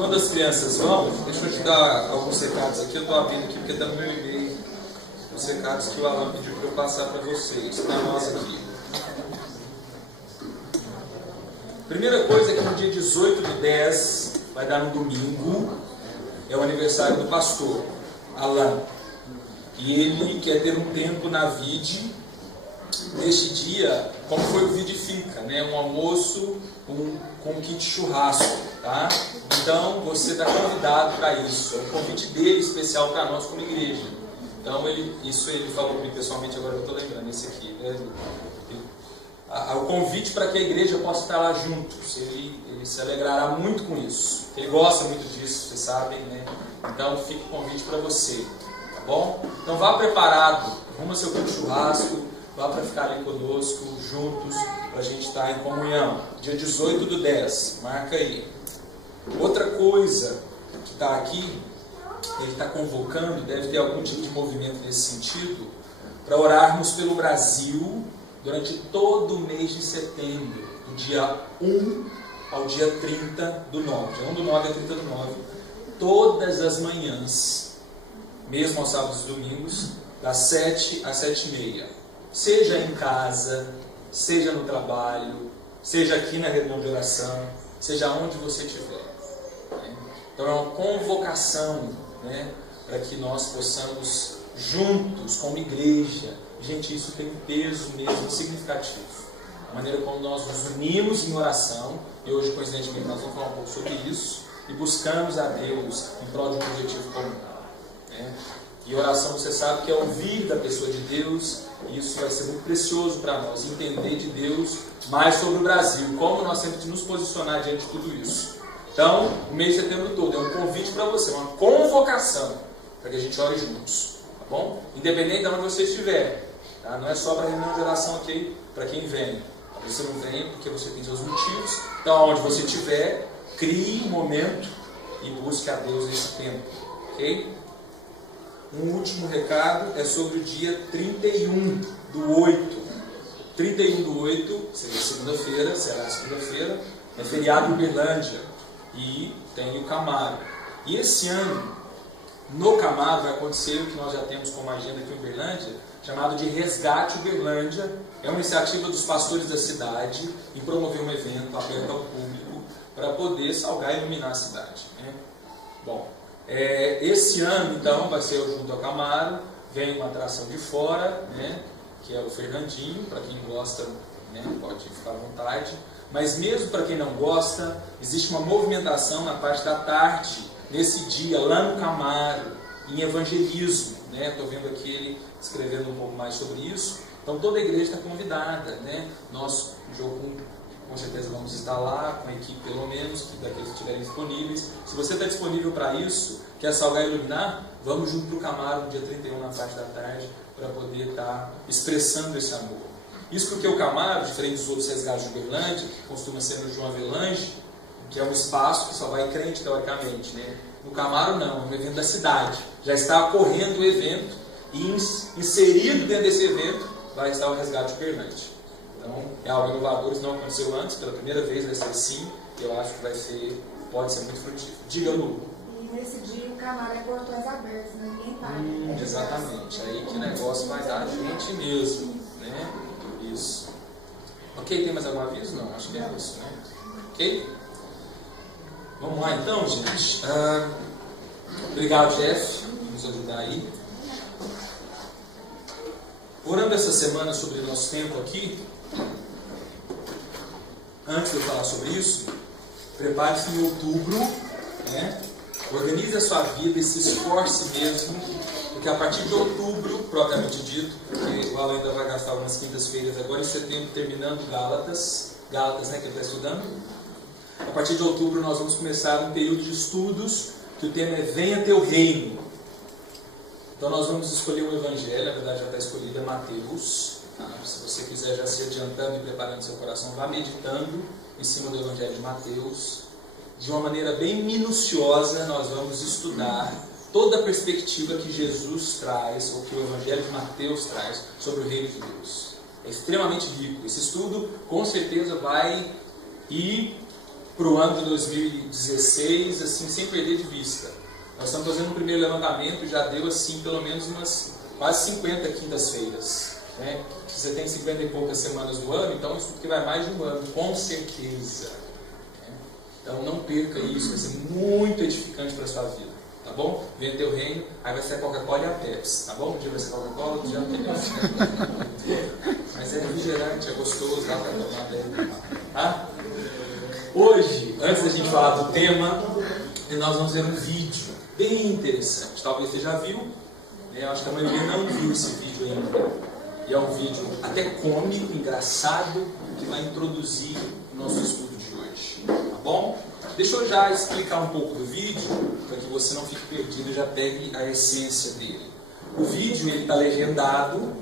quando as crianças vão, deixa eu te dar alguns recados aqui, eu estou abrindo aqui porque está no meu e-mail, os recados que o Alan pediu para eu passar para vocês, para nós aqui. Primeira coisa é que no dia 18/10, vai dar no domingo, é o aniversário do pastor Alan. E ele quer ter um tempo na VID, neste dia, como foi o Vidifica, né? Um almoço com um kit churrasco, tá? Então, você está convidado para isso. É um convite dele especial para nós como igreja. Então, isso ele falou comigo pessoalmente, agora eu estou lembrando esse aqui, né? O convite para que a igreja possa estar lá juntos. Ele se alegrará muito com isso. Ele gosta muito disso, vocês sabem, né? Então, fica o convite para você, tá bom? Então, vá preparado, arruma seu kit churrasco, vá para ficar ali conosco, juntos, para a gente estar em comunhão. Dia 18/10, marca aí. Outra coisa que está aqui, ele está convocando, deve ter algum tipo de movimento nesse sentido, para orarmos pelo Brasil durante todo o mês de setembro, do dia 1 ao dia 30/9. Dia 1/9 a 30/9, todas as manhãs, mesmo aos sábados e domingos, das 7 às 7h30. Seja em casa, seja no trabalho, seja aqui na reunião de oração, seja onde você estiver. Então é uma convocação, né, para que nós possamos juntos, como igreja, gente, isso tem um peso mesmo significativo. A maneira como nós nos unimos em oração, e hoje coincidentemente nós vamos falar um pouco sobre isso, e buscamos a Deus em prol de um objetivo comum. Né? E oração, você sabe que é ouvir da pessoa de Deus, e isso vai ser muito precioso para nós, entender de Deus mais sobre o Brasil, como nós temos que nos posicionar diante de tudo isso. Então, o mês de setembro todo é um convite para você, uma convocação, para que a gente ore juntos, tá bom? Independente de onde você estiver, tá? Não é só para a reunião de oração aqui, para quem vem. Você não vem porque você tem seus motivos, então onde você estiver, crie um momento e busque a Deus nesse tempo, ok? Um último recado é sobre o dia 31/8. 31/8, seja segunda-feira, será segunda-feira, é feriado em Uberlândia e tem o Camaro. E esse ano, no Camaro, vai acontecer o que nós já temos como agenda aqui em Uberlândia, chamado de Resgate Uberlândia. É uma iniciativa dos pastores da cidade em promover um evento aberto ao público para poder salgar e iluminar a cidade, né? Bom, esse ano, então, vai ser junto ao Camaro, vem uma atração de fora, né, que é o Fernandinho, para quem gosta, né, pode ficar à vontade, mas mesmo para quem não gosta, existe uma movimentação na parte da tarde, nesse dia, lá no Camaro, em evangelismo, né? Estou vendo aqui ele escrevendo um pouco mais sobre isso, então toda a igreja está convidada, né? Nós, com certeza vamos estar lá, com a equipe pelo menos, daqueles que estiverem disponíveis. Se você está disponível para isso, quer salgar e iluminar, vamos junto para o Camaro no dia 31, na parte da tarde, para poder estar expressando esse amor. Isso porque o Camaro, diferente dos outros resgates de Uberlândia, que costuma ser no João Avelange, que é um espaço que só vai crente teoricamente, né? No Camaro não, é um evento da cidade. Já está ocorrendo o evento e inserido dentro desse evento vai estar o resgate de Uberlândia. Então, é algo inovador, isso não aconteceu antes, pela primeira vez vai ser assim, e eu acho que pode ser muito frutífero. Diga, Lu. E nesse dia o Camaro é portões abertos, né? Ninguém paga. Exatamente, aí que negócio vai dar gente mesmo, né? Isso. Ok, tem mais algum aviso? Não, acho que é isso, né? Ok? Vamos lá então, gente. Obrigado, Jeff, por nos ajudar aí. Orando essa semana sobre o nosso tempo aqui, antes de eu falar sobre isso, prepare-se em outubro, né? Organize a sua vida e se esforce mesmo, porque a partir de outubro, propriamente dito, porque o Alan ainda vai gastar umas quintas-feiras agora, em setembro, terminando Gálatas, né, que ele está estudando. A partir de outubro nós vamos começar um período de estudos, que o tema é Venha Teu Reino. Então nós vamos escolher um evangelho, na verdade já está escolhido, é Mateus. Tá? Se você quiser já se adiantando e preparando seu coração, vá meditando em cima do evangelho de Mateus. De uma maneira bem minuciosa, nós vamos estudar toda a perspectiva que Jesus traz, ou que o evangelho de Mateus traz, sobre o reino de Deus. É extremamente rico. Esse estudo, com certeza, vai ir para o ano de 2016, assim, sem perder de vista. Nós estamos fazendo um primeiro levantamento, já deu assim pelo menos umas quase 50 quintas-feiras. Né? Você tem 50 e poucas semanas do ano, então isso porque vai mais de um ano, com certeza. Né? Então não perca isso, vai ser muito edificante para a sua vida. Tá bom? Vem teu reino, aí vai ser a Coca-Cola e a Pepsi, tá bom? Um dia vai ser a Coca-Cola, outro dia a Pepsi. Mas é refrigerante, é gostoso, dá para tomar bem. Tá? Hoje, antes da gente falar do tema, nós vamos ver um vídeo bem interessante. Talvez você já viu, né? Eu acho que a maioria não viu esse vídeo ainda. E é um vídeo até cômico, engraçado, que vai introduzir o nosso estudo de hoje. Tá bom? Deixa eu já explicar um pouco do vídeo, para que você não fique perdido e já pegue a essência dele. O vídeo está legendado,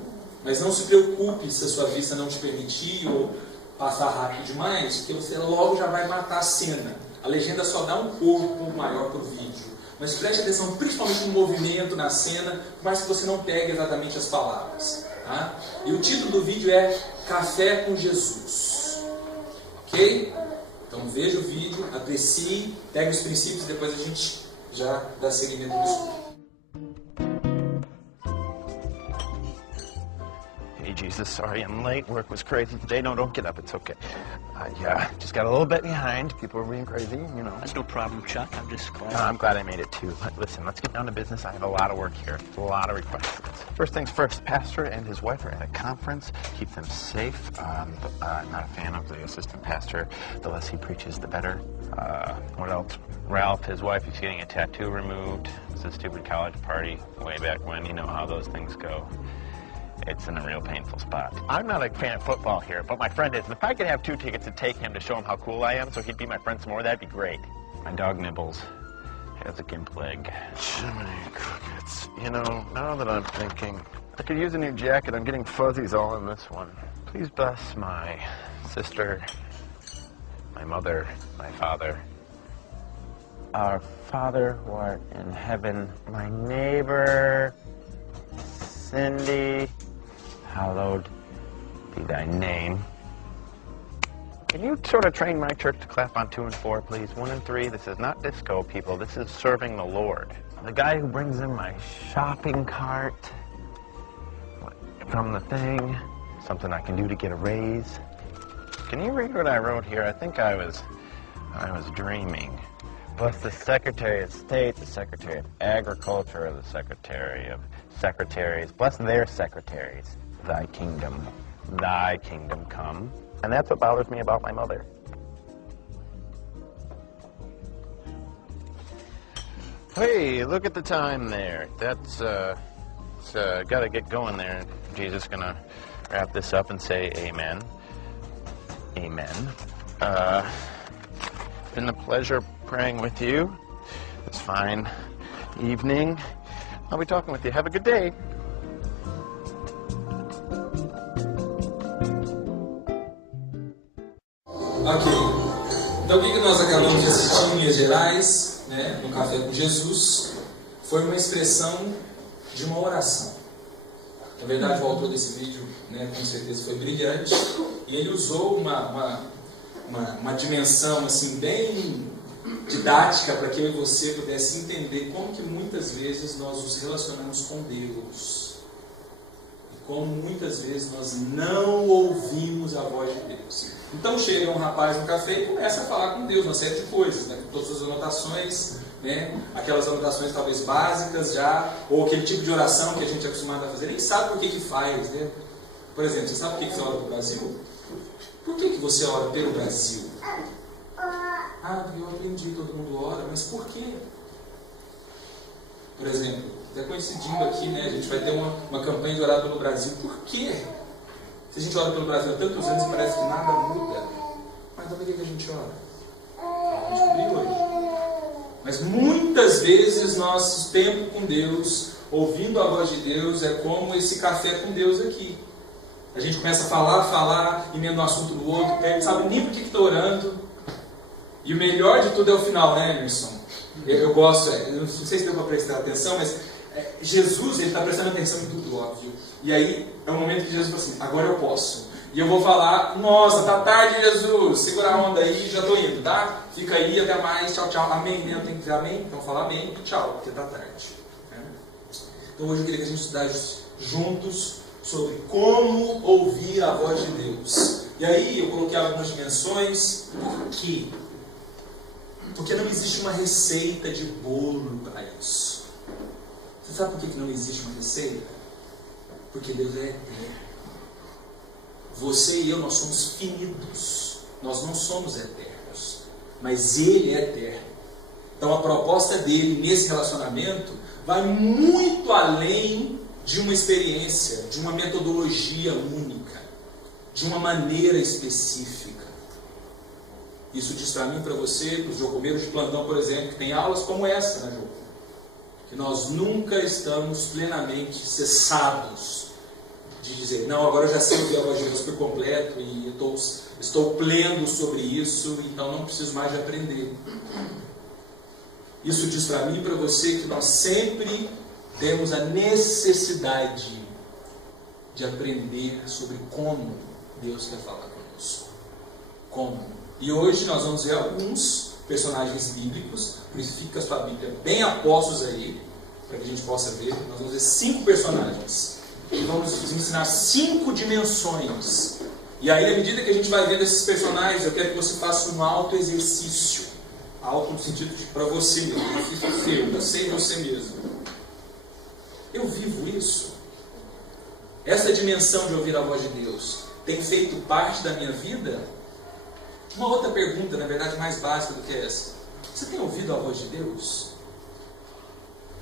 mas não se preocupe se a sua vista não te permitir ou passar rápido demais, que você logo já vai matar a cena. A legenda só dá um corpo maior para o vídeo. Mas preste atenção principalmente no movimento, na cena, mas que você não pegue exatamente as palavras. Tá? E o título do vídeo é Café com Jesus. Ok? Então veja o vídeo, aprecie, pegue os princípios e depois a gente já dá seguimento no estudo. Hey, Jesus, sorry I'm late. Work was crazy today. No, don't get up. It's okay. Yeah, just got a little bit behind. People were being crazy, you know. That's no problem, Chuck. I'm just glad. I'm glad I made it, too. Listen, let's get down to business. I have a lot of work here. A lot of requests. First things first, Pastor and his wife are at a conference. Keep them safe. I'm not a fan of the assistant pastor. The less he preaches, the better. What else? Ralph, his wife, is getting a tattoo removed. It's a stupid college party way back when. You know how those things go. It's in a real painful spot. I'm not a fan of football here, but my friend is. And if I could have 2 tickets to take him to show him how cool I am so he'd be my friend some more, that'd be great. My dog Nibbles has a gimp leg. Jiminy crickets. You know, now that I'm thinking, I could use a new jacket. I'm getting fuzzies all in this one. Please bless my sister, my mother, my father. Our Father who art in heaven, my neighbor, Cindy, hallowed be thy name. Can you sort of train my church to clap on 2 and 4, please? 1 and 3, this is not disco, people. This is serving the Lord. The guy who brings in my shopping cart from the thing, something I can do to get a raise. Can you read what I wrote here? I think I was dreaming. Bless the Secretary of State, the Secretary of Agriculture, the Secretary of Secretaries. Bless their secretaries. Thy kingdom come. And that's what bothers me about my mother. Hey, look at the time there. That's, got to get going there. Jesus is going to wrap this up and say amen. Amen. Been a pleasure praying with you this fine evening. I'll be talking with you. Have a good day. Ok. Então o que nós acabamos de assistir em linhas gerais, né, no Café com Jesus, foi uma expressão de uma oração. Na verdade, o autor desse vídeo, né, com certeza foi brilhante, e ele usou uma dimensão assim, bem didática para que eu e você pudesse entender como que muitas vezes nós nos relacionamos com Deus. E como muitas vezes nós não ouvimos a voz de Deus. Então chega um rapaz no café e começa a falar com Deus uma série de coisas, né, com todas as anotações, né, aquelas anotações talvez básicas já, ou aquele tipo de oração que a gente é acostumado a fazer, nem sabe por que faz, né? Por exemplo, você sabe por que você ora pelo Brasil? Por que você ora pelo Brasil? Ah, eu aprendi, todo mundo ora, mas por quê? Por exemplo, até coincidindo aqui, né, a gente vai ter uma campanha de orar pelo Brasil. Por quê? Se a gente ora pelo Brasil há tantos anos e parece que nada muda, mas então por que a gente ora? Vamos descobrir hoje. Mas muitas vezes nosso tempo com Deus, ouvindo a voz de Deus, é como esse café com Deus aqui. A gente começa a falar, emenda um assunto no outro, até não sabe nem por que está orando. E o melhor de tudo é o final, né, Emerson? Eu gosto, eu não sei se deu para prestar atenção, mas Jesus, ele está prestando atenção em tudo, óbvio. E aí é o momento que Jesus fala assim, agora eu posso. E eu vou falar, nossa, tá tarde, Jesus, segura a onda aí, já tô indo, tá? Fica aí, até mais, tchau, tchau. Amém, né? Eu tenho que dizer amém? Então falar amém e tchau, porque tá tarde. Né? Então hoje eu queria que a gente estudasse juntos sobre como ouvir a voz de Deus. E aí eu coloquei algumas dimensões. Por quê? Porque não existe uma receita de bolo para isso. Você sabe por que não existe uma receita? Porque Deus é eterno. Você e eu, nós somos finitos. Nós não somos eternos. Mas Ele é eterno. Então a proposta dele nesse relacionamento vai muito além de uma experiência, de uma metodologia única, de uma maneira específica. Isso diz para mim, para você, para os jocomeiros de plantão, por exemplo, que tem aulas como essa, né, Joco? Que nós nunca estamos plenamente cessados de dizer, não, agora eu já sei ouvir a voz de Deus por completo e estou pleno sobre isso, então não preciso mais de aprender. Isso diz para mim e para você que nós sempre temos a necessidade de aprender sobre como Deus quer falar conosco. Como? E hoje nós vamos ver alguns personagens bíblicos, por isso fica a sua Bíblia bem a postos aí, para que a gente possa ver. Nós vamos ver 5 personagens. E vamos ensinar 5 dimensões. E aí, à medida que a gente vai vendo esses personagens, eu quero que você faça um auto-exercício. Auto no sentido de para você mesmo, exercício seu, eu sei você mesmo. Eu vivo isso. Essa dimensão de ouvir a voz de Deus tem feito parte da minha vida? Uma outra pergunta, na verdade, mais básica do que essa. Você tem ouvido a voz de Deus?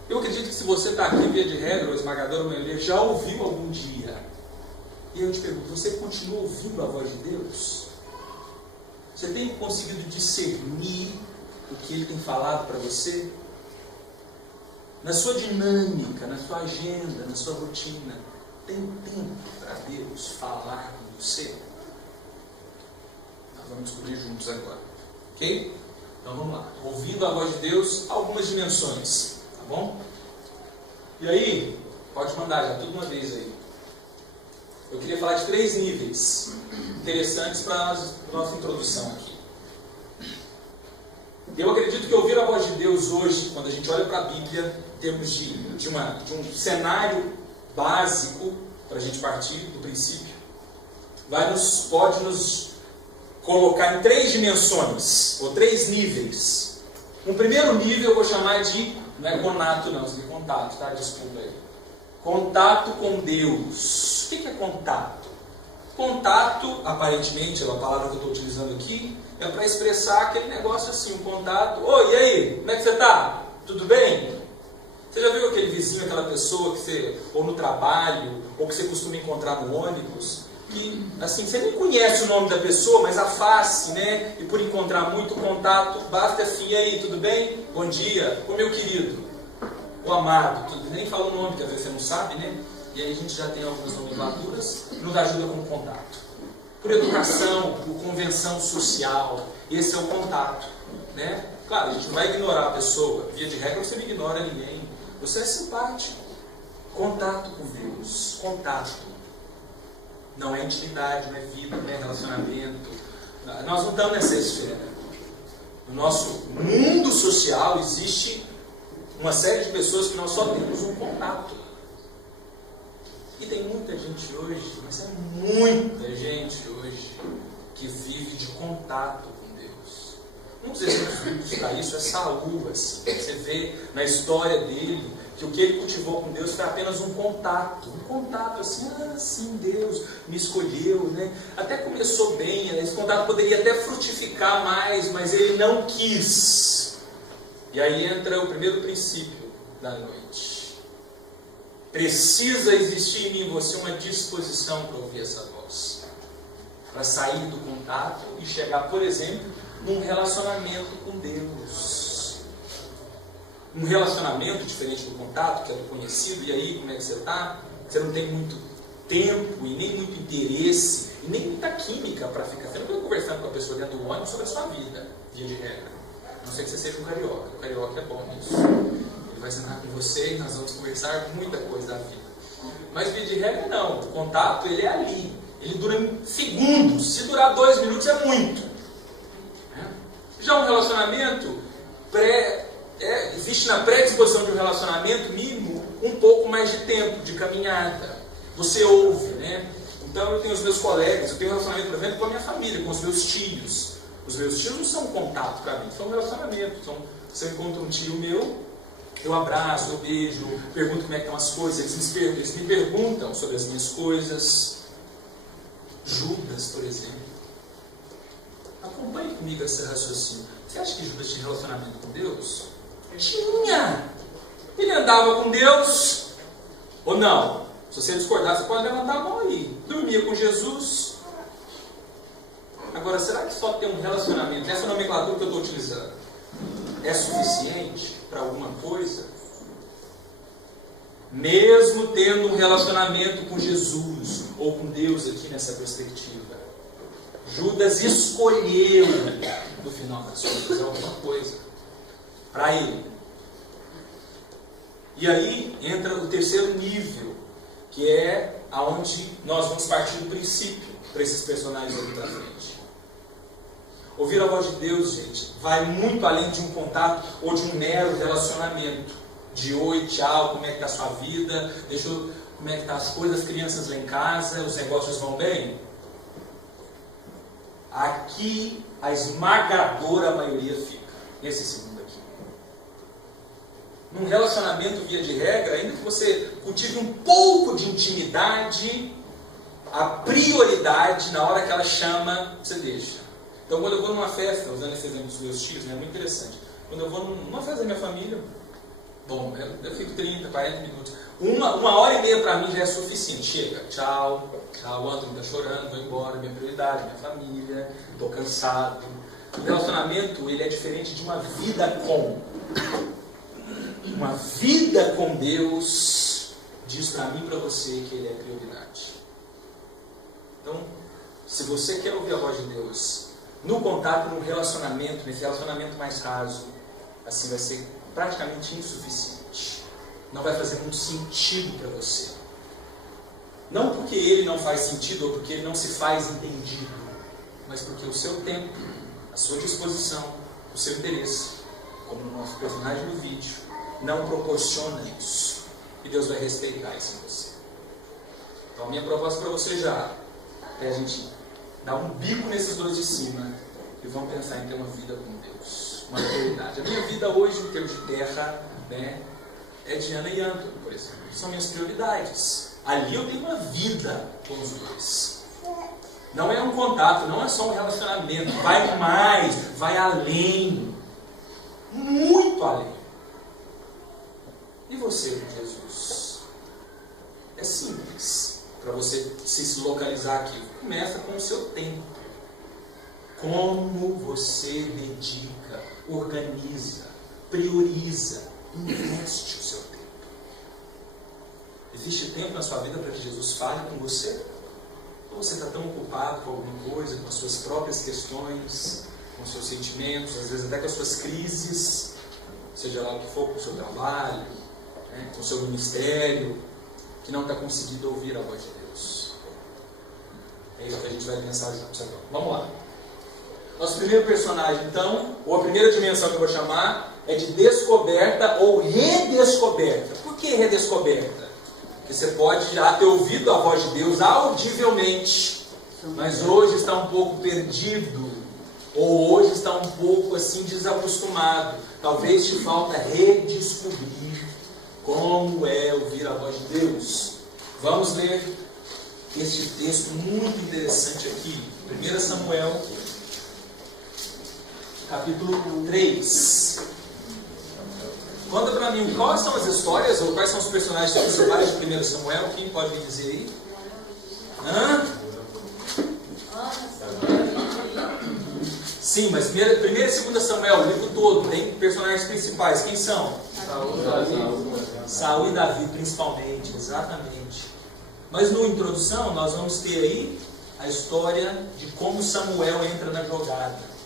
Eu acredito que se você está aqui, via de regra, ou esmagadora maioria, já ouviu algum dia. E eu te pergunto, você continua ouvindo a voz de Deus? Você tem conseguido discernir o que Ele tem falado para você? Na sua dinâmica, na sua agenda, na sua rotina, tem tempo para Deus falar com você? Nós vamos descobrir juntos agora. Ok? Então vamos lá. Ouvindo a voz de Deus, algumas dimensões. Tá bom? E aí, pode mandar já tudo uma vez aí. Eu queria falar de 3 níveis interessantes para a nossa introdução aqui. Eu acredito que ouvir a voz de Deus hoje, quando a gente olha para a Bíblia, em termos de um cenário básico, para a gente partir do princípio, pode nos colocar em 3 dimensões, ou 3 níveis. Um primeiro nível eu vou chamar de, não é conato não, seria contato, tá? Desculpa aí. Contato com Deus. O que é contato? Contato, aparentemente, é a palavra que eu estou utilizando aqui, é para expressar aquele negócio assim, um contato. Oi, e aí? Como é que você está? Tudo bem? Você já viu aquele vizinho, aquela pessoa que você, ou no trabalho, ou que você costuma encontrar no ônibus, que, assim, você nem conhece o nome da pessoa, mas a face, né? E por encontrar muito contato, basta assim, e aí, tudo bem? Bom dia, o meu querido, o amado, tudo, nem fala o nome, que às vezes você não sabe, né? E aí a gente já tem algumas nomenclaturas que nos ajudam com o contato. Por educação, por convenção social, esse é o contato, né? Claro, a gente não vai ignorar a pessoa, via de regra você não ignora ninguém, você é simpático. Contato com Deus, contato. Não é intimidade, não é vida, não é relacionamento. Nós não estamos nessa esfera. No nosso mundo social existe uma série de pessoas que nós só temos um contato. E tem muita gente hoje, mas é muita gente hoje, que vive de contato com Deus. Um dos exemplos bíblicos para isso é Saul. Assim. Você vê na história dele que o que ele cultivou com Deus foi apenas um contato assim, sim, Deus me escolheu, né? Até começou bem, esse contato poderia até frutificar mais, mas ele não quis. E aí entra o primeiro princípio da noite. Precisa existir em mim e você uma disposição para ouvir essa voz, para sair do contato e chegar, por exemplo, num relacionamento com Deus. Um relacionamento diferente do contato, que é do conhecido, e aí como é que você está? Você não tem muito tempo e nem muito interesse e nem muita química para ficar. Você não vai conversando com a pessoa dentro do ônibus sobre a sua vida, via de regra. A não ser que você seja um carioca. O carioca é bom nisso. Ele vai sentar com você e nós vamos conversar muita coisa da vida. Mas via de regra não. O contato ele é ali. Ele dura segundos. Se durar 2 minutos é muito. Já um relacionamento existe na predisposição de um relacionamento mínimo um pouco mais de tempo, de caminhada. Você ouve, né? Então eu tenho os meus colegas, eu tenho um relacionamento, por exemplo, com a minha família, com os meus tios. Os meus tios não são um contato para mim, são um relacionamento. Então, se eu encontro um tio meu, eu abraço, eu beijo, pergunto como é que estão as coisas, eles me perguntam sobre as minhas coisas. Judas, por exemplo. Acompanhe comigo esse raciocínio. Você acha que Judas tinha relacionamento com Deus? Tinha! Ele andava com Deus ou não? Se você discordar, você pode levantar a mão aí. Dormia com Jesus. Agora, será que só ter um relacionamento, essa nomenclatura que eu estou utilizando, é suficiente para alguma coisa? Mesmo tendo um relacionamento com Jesus, ou com Deus aqui nessa perspectiva, Judas escolheu, no final das contas, alguma coisa para ele. E aí entra o terceiro nível, que é aonde nós vamos partir do princípio para esses personagens ali para frente. Ouvir a voz de Deus, gente, vai muito além de um contato ou de um mero relacionamento. De oi, tchau, como é que está a sua vida? Como é que estão as coisas, as crianças lá em casa, os negócios vão bem? Aqui a esmagadora maioria fica, nesse segundo aqui. Num relacionamento, via de regra, ainda que você cultive um pouco de intimidade, a prioridade, na hora que ela chama, você deixa. Então, quando eu vou numa festa, usando esse exemplo dos meus tios, é muito interessante. Quando eu vou numa festa da minha família, bom, eu fico 30, 40 minutos. Uma hora e meia para mim já é suficiente. Chega, tchau, o Antônio está chorando, vou embora, minha prioridade, minha família, estou cansado. O relacionamento, ele é diferente de uma vida com. Uma vida com Deus diz para mim e para você que ele é prioridade. Então, se você quer ouvir a voz de Deus, no contato, no relacionamento, nesse relacionamento mais raso, assim vai ser praticamente insuficiente. Não vai fazer muito sentido para você. Não porque ele não faz sentido ou porque ele não se faz entendido, mas porque o seu tempo, a sua disposição, o seu interesse, como o nosso personagem no vídeo, não proporciona isso. E Deus vai respeitar isso em você. Então a minha proposta para você já é a gente dar um bico nesses dois de cima e vamos pensar em ter uma vida com Deus, uma prioridade. A minha vida hoje, em termos de terra, né, é de Ana e Antônio, por exemplo. São minhas prioridades. Ali eu tenho uma vida com os dois. Não é um contato, não é só um relacionamento. Vai mais, vai além. Muito além. E você com Jesus? É simples. Para você se localizar aqui, começa com o seu tempo. Como você dedica, organiza, prioriza, investe o seu tempo. Existe tempo na sua vida para que Jesus fale com você? Ou você está tão ocupado com alguma coisa, com as suas próprias questões, com os seus sentimentos, às vezes até com as suas crises, seja lá o que for, com o seu trabalho, né, com o seu ministério, que não está conseguindo ouvir a voz de Deus. É isso que a gente vai pensar juntos agora. Vamos lá. Nosso primeiro personagem, então, ou a primeira dimensão que eu vou chamar, é de descoberta ou redescoberta. Por que redescoberta? Porque você pode já ter ouvido a voz de Deus audivelmente, mas hoje está um pouco perdido, ou hoje está um pouco assim desacostumado. Talvez te falta redescobrir como é ouvir a voz de Deus. Vamos ler este texto muito interessante aqui, 1 Samuel, capítulo 3. Conta para mim quais são as histórias, ou quais são os personagens principais de 1 Samuel. Quem pode me dizer aí? Sim, mas 1 e 2 Samuel, o livro todo, tem personagens principais. Quem são? Saul e Davi, principalmente, exatamente. Mas na introdução nós vamos ter aí a história de como Samuel entra na jogada.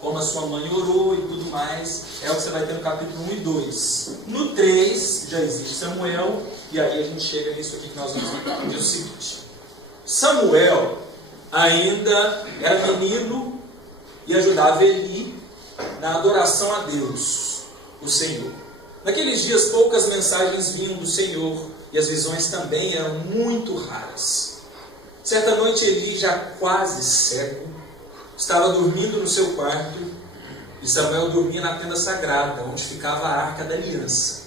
Como a sua mãe orou e tudo mais, é o que você vai ter no capítulo 1 e 2. No 3, já existe Samuel, e aí a gente chega nisso aqui que nós vamos ver. Diz o seguinte: Samuel ainda era menino e ajudava Eli na adoração a Deus, o Senhor. Naqueles dias poucas mensagens vinham do Senhor e as visões também eram muito raras. Certa noite Eli, já quase cego, estava dormindo no seu quarto e Samuel dormia na tenda sagrada, onde ficava a arca da aliança.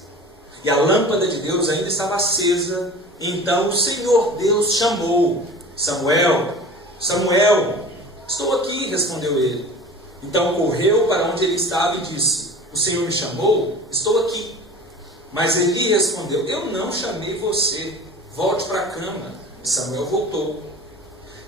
E a lâmpada de Deus ainda estava acesa. Então o Senhor Deus chamou: Samuel, Samuel. Estou aqui, respondeu ele. Então correu para onde ele estava e disse: o Senhor me chamou? Estou aqui. Mas Eli respondeu: eu não chamei você, volte para a cama. E Samuel voltou.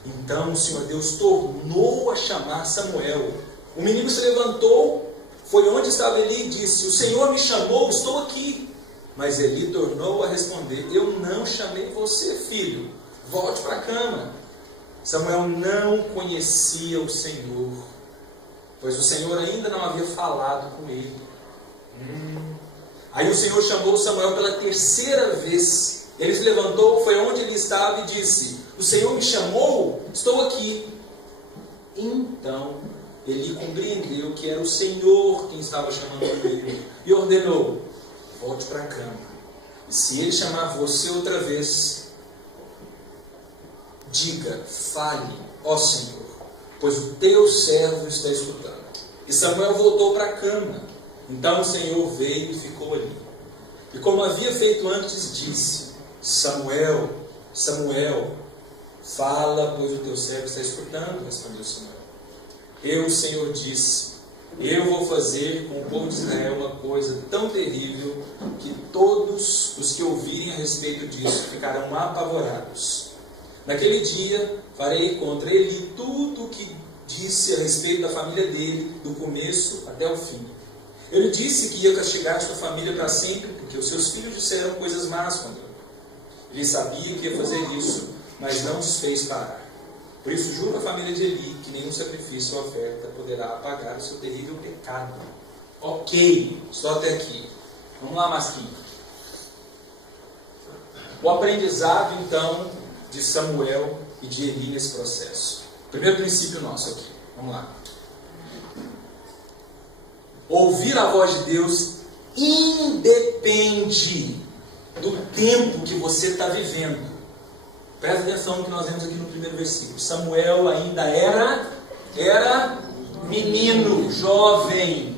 Então o Senhor Deus tornou a chamar Samuel. O menino se levantou, foi onde estava Eli e disse: o Senhor me chamou, estou aqui. Mas Eli tornou a responder: eu não chamei você, filho, volte para a cama. Samuel não conhecia o Senhor, pois o Senhor ainda não havia falado com ele. Aí o Senhor chamou Samuel pela terceira vez. Ele se levantou, foi onde ele estava e disse: o Senhor me chamou, estou aqui. Então Eli compreendeu que era o Senhor quem estava chamando ele e ordenou: volte para a cama. E se ele chamar você outra vez, diga: fale, ó Senhor, pois o teu servo está escutando. E Samuel voltou para a cama. Então o Senhor veio e ficou ali. E como havia feito antes, disse: Samuel, Samuel. Fala, pois o teu servo está escutando, respondeu Samuel. Eu, o Senhor, disse: eu vou fazer com o povo de Israel uma coisa tão terrível que todos os que ouvirem a respeito disso ficarão apavorados. Naquele dia farei contra ele tudo o que disse a respeito da família dele, do começo até o fim. Ele disse que ia castigar sua família para sempre, porque os seus filhos disseram coisas más contra ele. Ele sabia que ia fazer isso, mas não desfez parar. Por isso juro à família de Eli que nenhum sacrifício ou oferta poderá apagar o seu terrível pecado. Ok, só até aqui. Vamos lá, Masquinha. O aprendizado, então, de Samuel e de Eli nesse processo. Primeiro princípio nosso aqui. Vamos lá. Ouvir a voz de Deus independe do tempo que você está vivendo. Presta atenção no que nós vemos aqui no primeiro versículo. Samuel ainda era menino, jovem.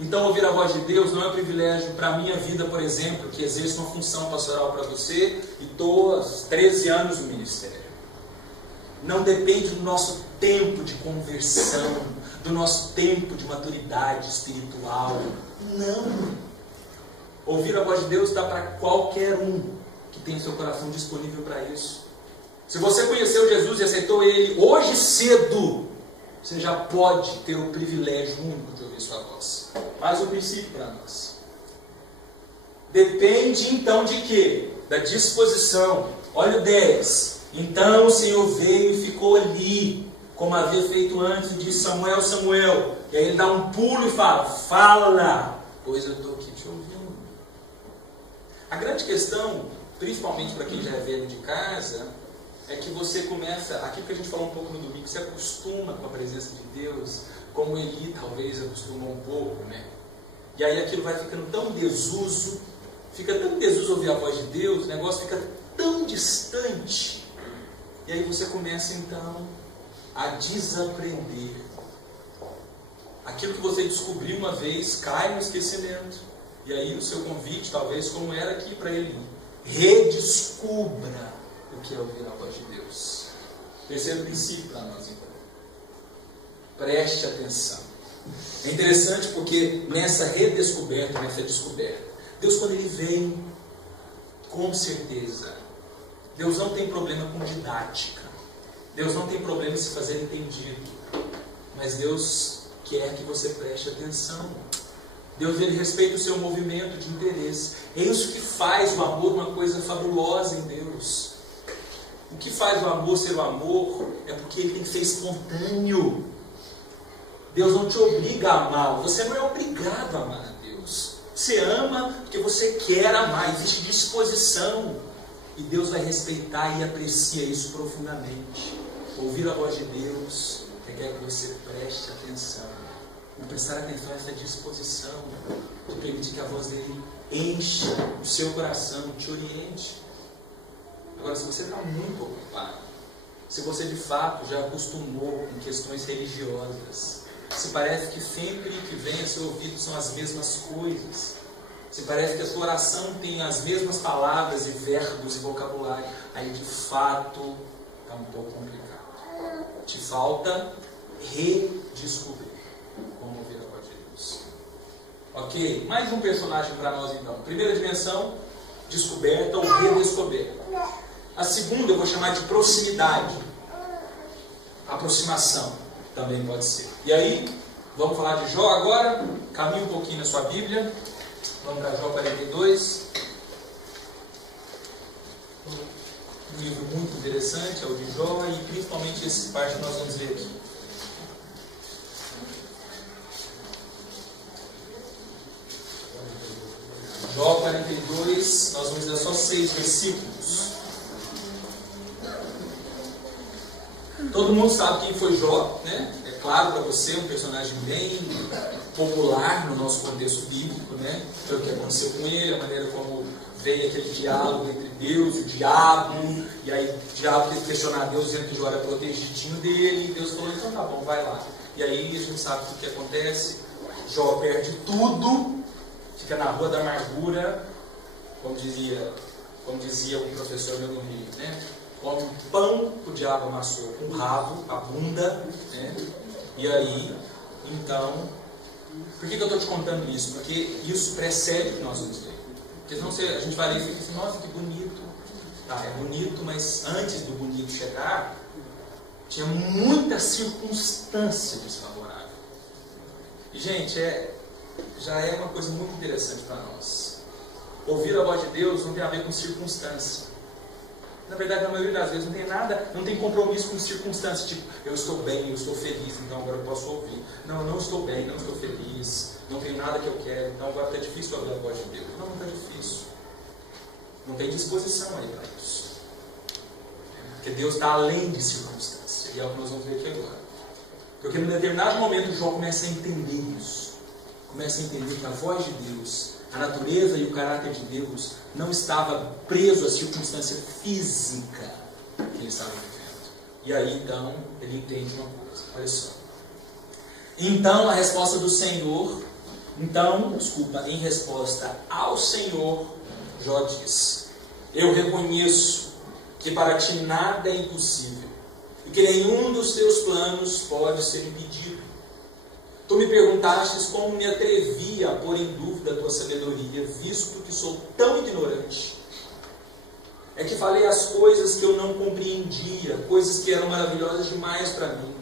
Então ouvir a voz de Deus não é um privilégio para a minha vida, por exemplo, que exerço uma função pastoral para você e estou há 13 anos no ministério. Não depende do nosso tempo de conversão, do nosso tempo de maturidade espiritual. Não. Ouvir a voz de Deus dá para qualquer um que tem o seu coração disponível para isso. Se você conheceu Jesus e aceitou Ele hoje cedo, você já pode ter o privilégio único de ouvir sua voz. Mais um princípio para nós. Depende então de quê? Da disposição. Olha o 10. Então o Senhor veio e ficou ali, como havia feito antes, e disse: Samuel, Samuel. E aí ele dá um pulo e fala: fala, pois eu estou aqui te ouvindo. A grande questão, principalmente para quem já é velho de casa, é que você começa, aquilo que a gente falou um pouco no domingo, você acostuma com a presença de Deus, como Eli talvez acostumou um pouco, né? E aí aquilo vai ficando tão desuso, fica tão desuso ouvir a voz de Deus, o negócio fica tão distante, e aí você começa então a desaprender. Aquilo que você descobriu uma vez cai no esquecimento. E aí o seu convite, talvez, como era aqui para ele, redescubra o que é ouvir a voz de Deus. Terceiro princípio para nós, então. Preste atenção. É interessante porque nessa redescoberta, nessa descoberta, Deus, quando Ele vem, com certeza, Deus não tem problema com didática. Deus não tem problema em se fazer entendido. Mas Deus quer que você preste atenção. Deus, Ele respeita o seu movimento de interesse. É isso que faz o amor uma coisa fabulosa em Deus. O que faz o amor ser o amor é porque ele tem que ser espontâneo. Deus não te obriga a amar. Você não é obrigado a amar a Deus. Você ama porque você quer amar. Existe disposição. E Deus vai respeitar e aprecia isso profundamente. Ouvir a voz de Deus requer que você preste atenção. E prestar atenção a essa disposição de permitir que a voz dele encha o seu coração, te oriente. Agora, se você está muito ocupado, se você de fato já acostumou com questões religiosas, se parece que sempre que vem a seu ouvido são as mesmas coisas, se parece que a sua oração tem as mesmas palavras e verbos e vocabulário, aí de fato está um pouco complicado. Te falta redescobrir como ouvir a voz de Deus. Ok? Mais um personagem para nós então. Primeira dimensão, descoberta ou redescoberta. A segunda eu vou chamar de proximidade. Aproximação também pode ser. E aí, vamos falar de Jó agora. Caminhe um pouquinho na sua Bíblia. Vamos para Jó 42. Um livro muito interessante, é o de Jó, e principalmente essa parte que nós vamos ler aqui. Jó 42, nós vamos ler só 6 versículos. Todo mundo sabe quem foi Jó, né? É claro para você, um personagem bem popular no nosso contexto bíblico, né? Pelo que aconteceu com ele, a maneira como veio aquele diálogo entre Deus e o diabo, e aí o diabo teve que questionar Deus, dizendo que Jó era protegidinho dele, e Deus falou, então tá bom, vai lá. E aí a gente sabe o que acontece, Jó perde tudo, fica na rua da amargura, como dizia um professor meu no Rio, né? Come um pão que o diabo amassou com o rabo, a bunda, né? E aí, então, por que eu estou te contando isso? Porque isso precede o que nós vamos ler. Porque senão a gente vai ler e fica assim, nossa, que bonito. Tá, é bonito, mas antes do bonito chegar, tinha muita circunstância desfavorável. E, gente, já é uma coisa muito interessante para nós. Ouvir a voz de Deus não tem a ver com circunstância. Na verdade, na maioria das vezes não tem nada, não tem compromisso com circunstâncias, tipo, eu estou bem, eu estou feliz, então agora eu posso ouvir. Não, eu não estou bem, não estou feliz, não tem nada que eu quero, então agora está difícil ouvir a voz de Deus. Não está difícil. Não tem disposição aí para isso. Porque Deus está além de circunstâncias, e é o que nós vamos ver aqui agora. Porque em determinado momento Jó começa a entender isso. Começa a entender que a voz de Deus, a natureza e o caráter de Deus não estava preso à circunstância física que ele estava vivendo. E aí então ele entende uma coisa, olha só. Então a resposta do Senhor, em resposta ao Senhor, Jó diz: eu reconheço que para ti nada é impossível e que nenhum dos teus planos pode ser impedido. Tu me perguntastes como me atrevi a pôr em dúvida a tua sabedoria, visto que sou tão ignorante. É que falei as coisas que eu não compreendia, coisas que eram maravilhosas demais para mim,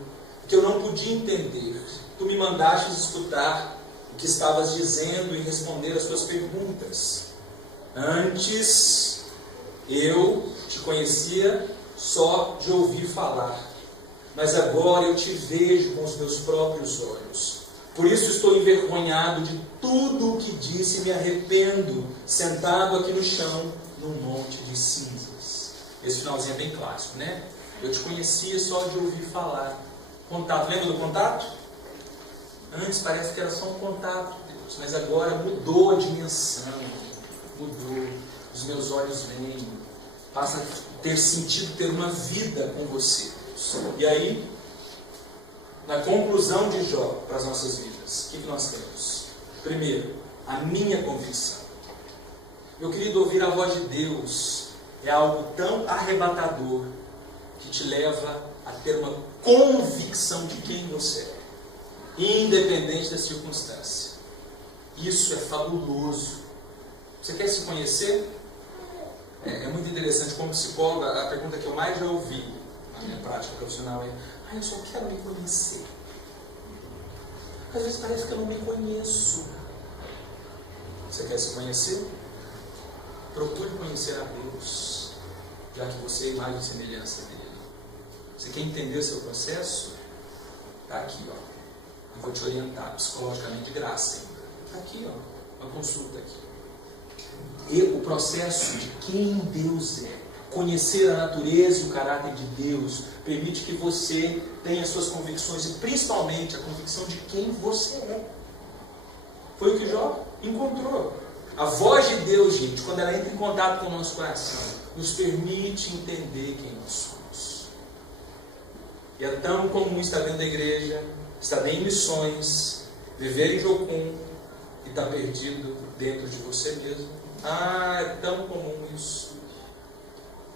que eu não podia entender. Tu me mandastes escutar o que estavas dizendo e responder às tuas perguntas. Antes eu te conhecia só de ouvir falar, mas agora eu te vejo com os meus próprios olhos. Por isso estou envergonhado de tudo o que disse e me arrependo, sentado aqui no chão, num monte de cinzas. Esse finalzinho é bem clássico, né? Eu te conhecia só de ouvir falar. Contato, lembra do contato? Antes parece que era só um contato, Deus, mas agora mudou a dimensão, mudou. Os meus olhos veem, passa a ter sentido ter uma vida com você. E aí, na conclusão de Jó para as nossas vidas, o que nós temos? Primeiro, a minha convicção. Meu querido, ouvir a voz de Deus é algo tão arrebatador que te leva a ter uma convicção de quem você é, independente da circunstância. Isso é fabuloso. Você quer se conhecer? É muito interessante. Como psicóloga, a pergunta que eu mais já ouvi na minha prática profissional é: eu só quero me conhecer. Às vezes parece que eu não me conheço. Você quer se conhecer? Procure conhecer a Deus, já que você é imagem e semelhança dele. Você quer entender o seu processo? Está aqui, ó. Eu vou te orientar psicologicamente de graça ainda. Está aqui, ó. Uma consulta aqui. E o processo de quem Deus é. conhecer a natureza e o caráter de Deus permite que você tenha suas convicções e principalmente a convicção de quem você é. Foi o que Jó encontrou. A voz de Deus, gente, quando ela entra em contato com o nosso coração, nos permite entender quem nós somos. E é tão comum estar dentro da igreja, estar em missões, viver em Jocum e estar perdido dentro de você mesmo. Ah, é tão comum isso.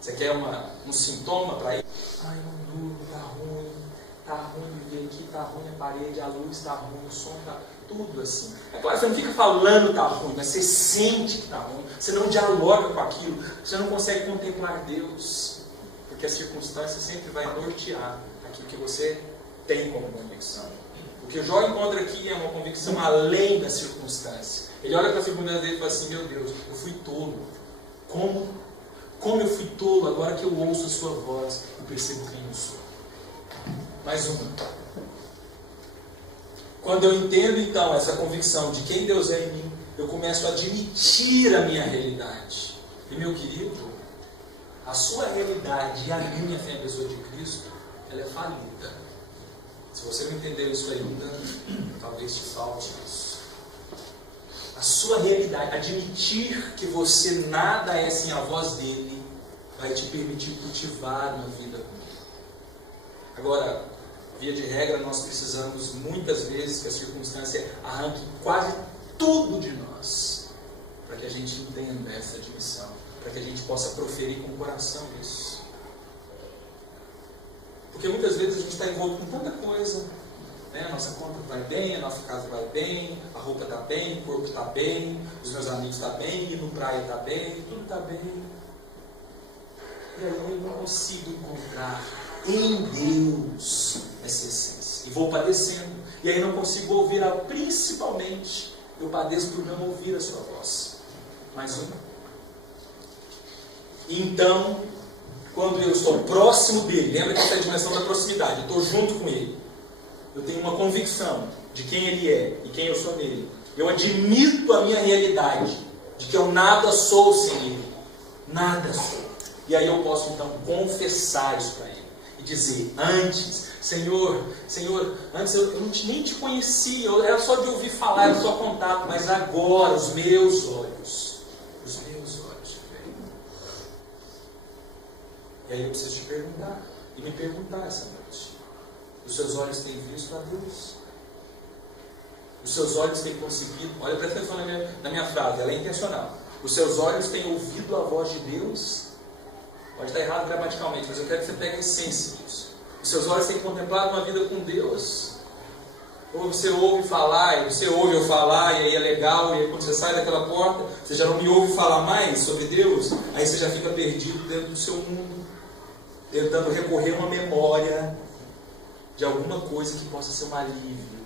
Você quer um sintoma para isso? Ai, não durmo, tá ruim viver aqui, tá ruim a parede, a luz tá ruim, o som tá... Tudo assim. É claro, você não fica falando que tá ruim, mas você sente que tá ruim. Você não dialoga com aquilo. Você não consegue contemplar Deus. Porque a circunstância sempre vai nortear aquilo que você tem como convicção. O que o Jó encontra aqui é uma convicção além da circunstância. Ele olha para a circunstância dele e fala assim: meu Deus, eu fui tolo. Como eu fui tolo agora que eu ouço a sua voz e percebo quem eu sou. Mais uma. Quando eu entendo, então, essa convicção de quem Deus é em mim, eu começo a admitir a minha realidade. E, meu querido, a sua realidade e a minha fé em pessoa de Cristo, ela é falida. Se você não entendeu isso ainda, talvez te falte isso. A sua realidade, admitir que você nada é sem a voz dele, vai te permitir cultivar uma vida com ele. Agora, via de regra, nós precisamos muitas vezes que a circunstância arranque quase tudo de nós, para que a gente entenda essa admissão, para que a gente possa proferir com o coração isso. Porque muitas vezes a gente está envolto com tanta coisa, né? A nossa conta vai bem, a nossa casa vai bem, a roupa está bem, o corpo está bem, os meus amigos estão bem, ir no praia está bem, tudo está bem. E aí eu não consigo encontrar em Deus essa essência. E vou padecendo. E aí não consigo ouvir, principalmente, eu padeço por não ouvir a sua voz. Mais uma. Então, quando eu estou próximo dele, lembra que essa é a dimensão da proximidade, eu estou junto com ele. Eu tenho uma convicção de quem ele é e quem eu sou nele. Eu admito a minha realidade, de que eu nada sou sem ele. Nada sou. E aí eu posso então confessar isso para ele. E dizer, antes, Senhor, antes eu nem te conhecia, era só de ouvir falar, era só contato, mas agora os meus olhos veem. E aí eu preciso te perguntar, e me perguntar essa noite: os seus olhos têm visto a Deus? Os seus olhos têm conseguido, olha, presta atenção na minha frase, ela é intencional. Os seus olhos têm ouvido a voz de Deus? Pode estar errado gramaticalmente, mas eu quero que você pegue a essência disso. Os seus olhos têm contemplado uma vida com Deus? Ou você ouve falar, e você ouve eu falar, e aí é legal, e aí quando você sai daquela porta, você já não me ouve falar mais sobre Deus, aí você já fica perdido dentro do seu mundo, tentando recorrer a uma memória de alguma coisa que possa ser um alívio.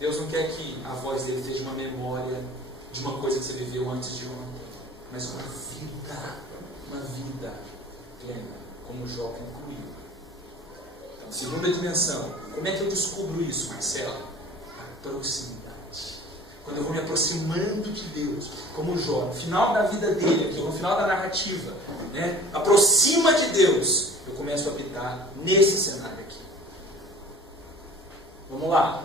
Deus não quer que a voz dele seja uma memória de uma coisa que você viveu antes de ontem, mas uma vida plena, como Jó concluiu. Então, segunda dimensão, como é que eu descubro isso, Marcelo? A proximidade. Quando eu vou me aproximando de Deus, como Jó, no final da vida dele, aqui, no final da narrativa, né, aproxima de Deus, eu começo a habitar nesse cenário aqui. Vamos lá.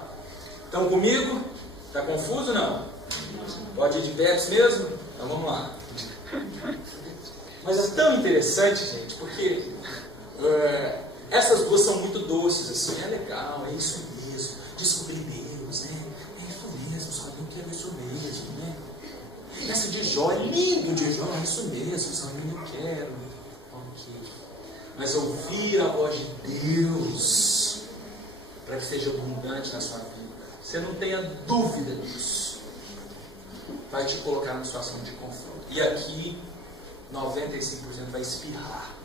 Estão comigo? Está confuso ou não? Pode ir de verso mesmo? Então vamos lá. Mas é tão interessante, gente, porque essas duas são muito doces, assim, é legal, é isso mesmo, descobrir Deus, né? É isso mesmo, só eu quero isso mesmo, né? Essa de Jó é lindo, de Jó, é isso mesmo, só eu quero. Ok. Mas ouvir a voz de Deus, para que seja abundante na sua vida, você não tenha dúvida disso, vai te colocar numa situação de confronto. E aqui 95% vai espirrar.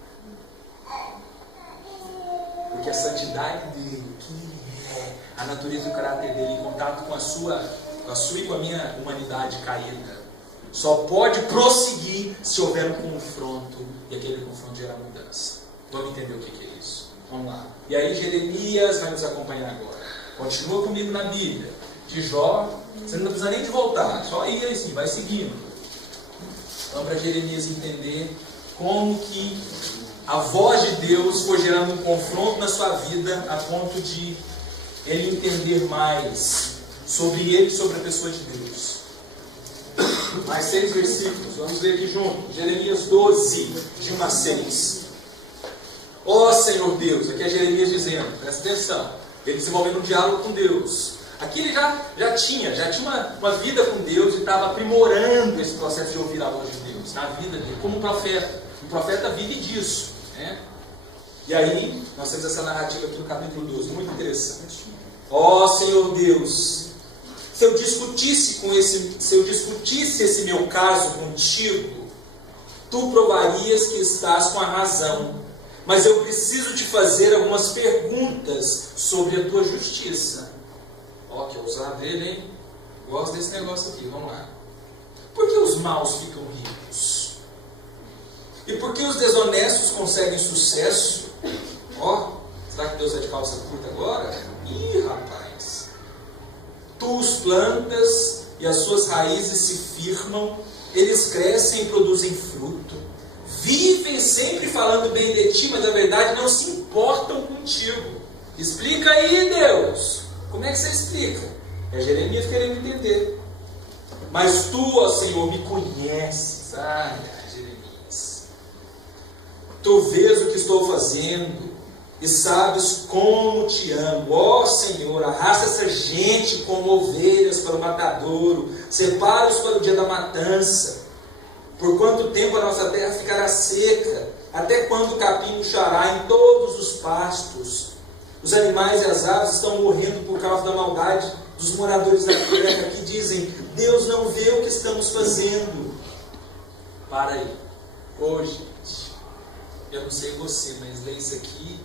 Porque a santidade dele, quem ele é, a natureza e o caráter dele, em contato com a sua e com a minha humanidade caída, só pode prosseguir se houver um confronto, e aquele confronto gera mudança. Vamos entender o que é isso? Vamos lá. E aí Jeremias vai nos acompanhar agora. Continua comigo na Bíblia. De Jó, você não precisa nem de voltar, só ir assim, vai seguindo. Vamos para Jeremias entender como que a voz de Deus foi gerando um confronto na sua vida a ponto de ele entender mais sobre ele e sobre a pessoa de Deus. Mais 6 versículos, vamos ler aqui junto. Jeremias 12, de 1 a 6. Ó Senhor Deus, aqui é Jeremias dizendo, presta atenção, ele desenvolvendo um diálogo com Deus. Aqui ele já tinha uma vida com Deus e estava aprimorando esse processo de ouvir a voz de Deus na vida dele, como um profeta. O profeta vive disso, né? E aí, nós temos essa narrativa aqui no capítulo 12, muito interessante. Ó Senhor Deus, se eu discutisse esse meu caso contigo, tu provarias que estás com a razão, mas eu preciso te fazer algumas perguntas sobre a tua justiça. Ó, que ousado dele, hein? Gosto desse negócio aqui, vamos lá. Por que os maus ficam ricos? E por que os desonestos conseguem sucesso? Ó, será que Deus é de calça curta agora? Ih, rapaz! Tu os plantas e as suas raízes se firmam, eles crescem e produzem fruto. Vivem sempre falando bem de ti, mas na verdade não se importam contigo. Explica aí, Deus! Como é que você explica? É Jeremias querendo entender. Mas tu, ó Senhor, me conheces. Ai, Jeremias. Tu vês o que estou fazendo e sabes como te amo. Ó Senhor, arrasta essa gente como ovelhas para o matadouro. Separa-os para o dia da matança. Por quanto tempo a nossa terra ficará seca? Até quando o capim murchará em todos os pastos? Os animais e as aves estão morrendo por causa da maldade dos moradores da terra, que dizem, Deus não vê o que estamos fazendo. Para aí. Ô, gente, eu não sei você, mas ler isso aqui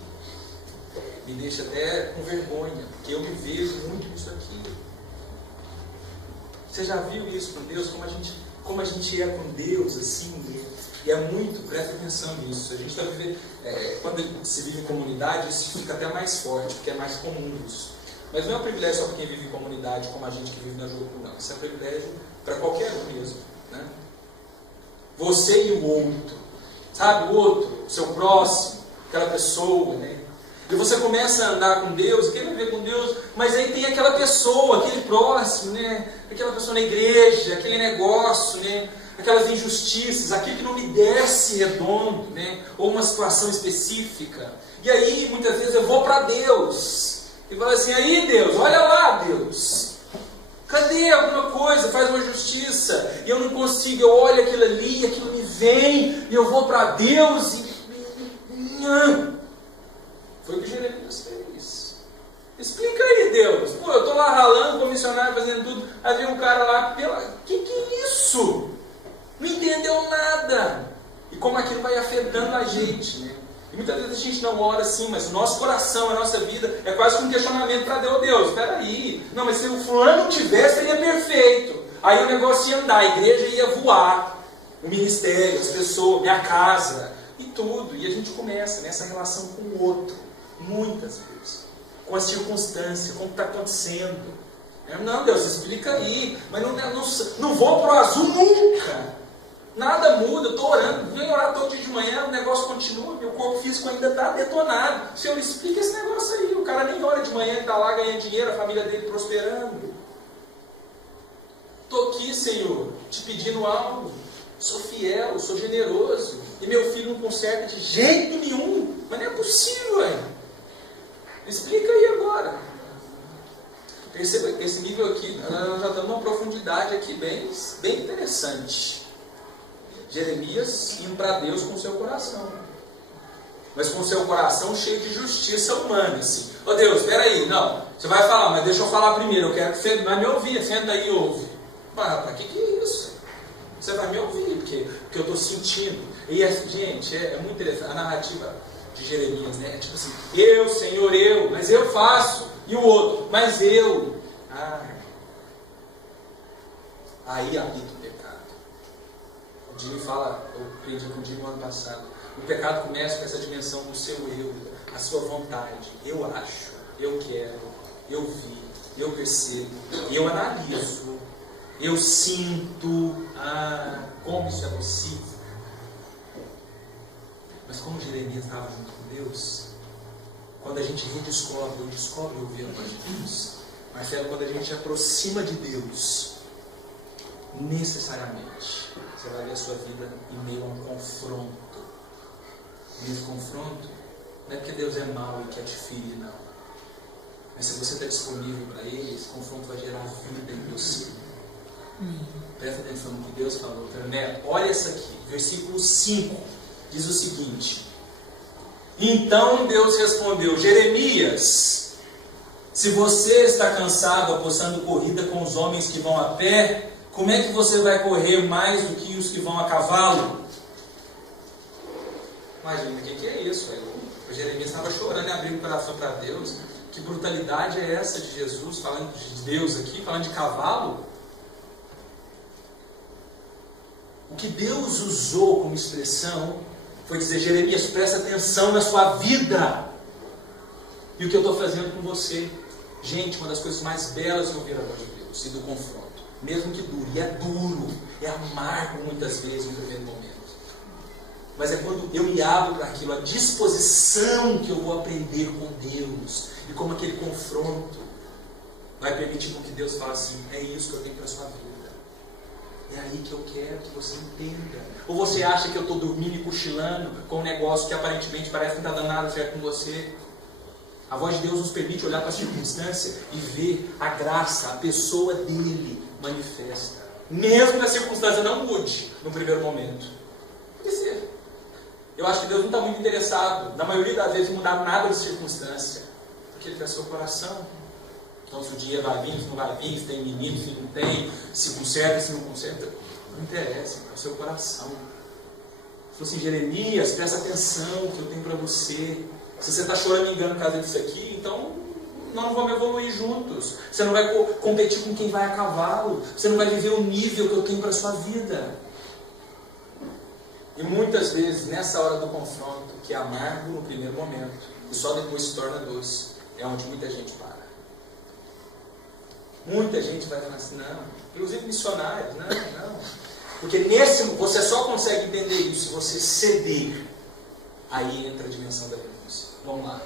me deixa até com vergonha, porque eu me vejo muito nisso aqui. Você já viu isso com Deus? Como a gente é com Deus, assim, e é muito, presta atenção nisso. A gente está vivendo, quando se vive em comunidade, isso fica até mais forte, porque é mais comum isso. Mas não é um privilégio só para quem vive em comunidade, como a gente que vive na Jogo, não. Isso é um privilégio para qualquer um mesmo, né? Você e o outro, sabe? O outro, o seu próximo, aquela pessoa, né? E você começa a andar com Deus, quer viver com Deus, mas aí tem aquela pessoa, aquele próximo, né? Aquela pessoa na igreja, aquele negócio, né? Aquelas injustiças, aquilo que não me desce redondo, né? Ou uma situação específica. E aí, muitas vezes, eu vou para Deus e falo assim, aí Deus, olha lá Deus, cadê alguma coisa, faz uma justiça, e eu não consigo, eu olho aquilo ali, aquilo me vem, e eu vou para Deus e... Foi o que Jeremias fez. Explica aí, Deus. Pô, eu estou lá ralando, como missionário, fazendo tudo. Aí vem um cara lá, que é isso? Não entendeu nada. E como aquilo vai afetando a gente, né? E muitas vezes a gente não ora assim, mas o nosso coração, a nossa vida, é quase que um questionamento para Deus. Deus, espera aí. Não, mas se o fulano tivesse, seria perfeito. Aí o negócio ia andar, a igreja ia voar. O ministério, as pessoas, minha casa, e tudo. E a gente começa nessa relação com o outro. Muitas vezes. Com as circunstâncias, como está acontecendo. Não, Deus, explica aí. Mas não vou para o azul nunca. Nada muda, eu estou orando. Venho orar todo dia de manhã, o negócio continua, meu corpo físico ainda está detonado. Senhor, explica esse negócio aí. O cara nem ora de manhã, ele está lá ganhando dinheiro, a família dele prosperando. Estou aqui, Senhor, te pedindo algo. Sou fiel, sou generoso. E meu filho não conserta de jeito nenhum. Mas não é possível, hein? Explica aí agora. Perceba que esse nível aqui, nós já estamos numa profundidade aqui bem interessante. Jeremias indo para Deus com o seu coração. Mas com o seu coração cheio de justiça humana. Assim. Ô Deus, espera aí, não. Você vai falar, mas deixa eu falar primeiro. Eu quero que você vai me ouvir. Senta aí e ouve. Para que é isso? Você vai me ouvir, porque eu estou sentindo. E, gente, é muito interessante. A narrativa de Jeremias, né? É tipo assim, eu, Senhor, eu, mas eu faço. E o outro, mas eu. Aí habita o pecado. O Jimmy fala, eu aprendi com o Jimmy no ano passado. O pecado começa com essa dimensão do seu eu, a sua vontade. Eu acho, eu quero, eu vi, eu percebo, eu analiso, eu sinto. Como isso é possível? Mas como Jeremias estava junto com Deus, quando a gente redescobre, ou descobre ouvir a voz de Deus, Marcelo, quando a gente se aproxima de Deus, necessariamente, você vai ver a sua vida em meio a um confronto. E esse confronto, não é porque Deus é mau e quer te ferir, não. Mas se você está disponível para Ele, esse confronto vai gerar vida em você. Presta atenção no que Deus falou. Neto, olha essa aqui, versículo 5, diz o seguinte: então Deus respondeu, Jeremias, se você está cansado apostando corrida com os homens que vão a pé, como é que você vai correr mais do que os que vão a cavalo? Imagina, o que é isso? O Jeremias estava chorando e abrindo o coração para Deus. Que brutalidade é essa de Jesus, falando de Deus aqui, falando de cavalo? O que Deus usou como expressão foi dizer, Jeremias, presta atenção na sua vida. E o que eu estou fazendo com você? Gente, uma das coisas mais belas é ouvir a voz de Deus e do confronto. Mesmo que dure. E é duro, é amargo muitas vezes no primeiro momento. Mas é quando eu me abro para aquilo, a disposição que eu vou aprender com Deus. E como aquele confronto vai permitir com que Deus fale assim, é isso que eu tenho para a sua vida. É aí que eu quero que você entenda. Ou você acha que eu estou dormindo e cochilando com um negócio que aparentemente parece que não está dando nada certo com você? A voz de Deus nos permite olhar para a circunstância e ver a graça, a pessoa dele manifesta. Mesmo que a circunstância não mude no primeiro momento. Pode ser. Eu acho que Deus não está muito interessado, na maioria das vezes, em mudar nada de circunstância. Porque Ele quer seu coração. Então, se o dia vai vir, se não vai vir, se tem menino, se não tem, se conserta, se não conserta, não interessa, é o seu coração. Falou assim, Jeremias, presta atenção que eu tenho para você. Se você está chorando e engano por causa disso aqui, então nós não vamos evoluir juntos. Você não vai competir com quem vai a cavalo. Você não vai viver o nível que eu tenho para a sua vida. E muitas vezes, nessa hora do confronto, que é amargo no primeiro momento, e só depois se torna doce, é onde muita gente para. Muita gente vai falar assim, não, inclusive missionários, não. Porque você só consegue entender isso se você ceder. Aí entra a dimensão da renúncia. Vamos lá.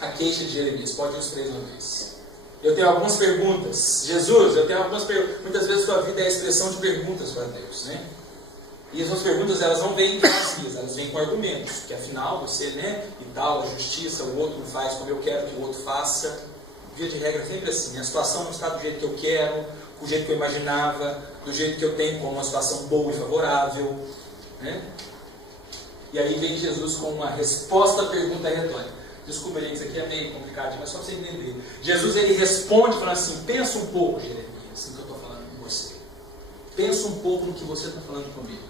A queixa de Jeremias, pode ir os três uma vez. Eu tenho algumas perguntas. Jesus, eu tenho algumas perguntas. Muitas vezes sua vida é a expressão de perguntas para Deus, né? E essas perguntas, elas não vêm vazias, elas vêm com argumentos. Porque afinal, você, e tal, a justiça, o outro não faz como eu quero que o outro faça. Via de regra, sempre assim. A situação não está do jeito que eu quero, do jeito que eu imaginava, do jeito que eu tenho como uma situação boa e favorável. Né? E aí vem Jesus com uma resposta à pergunta retórica. Desculpa, gente, isso aqui é meio complicado, mas só para você entender. Jesus, ele responde falando assim, pensa um pouco, Jeremias, assim que eu estou falando com você. Pensa um pouco no que você está falando comigo.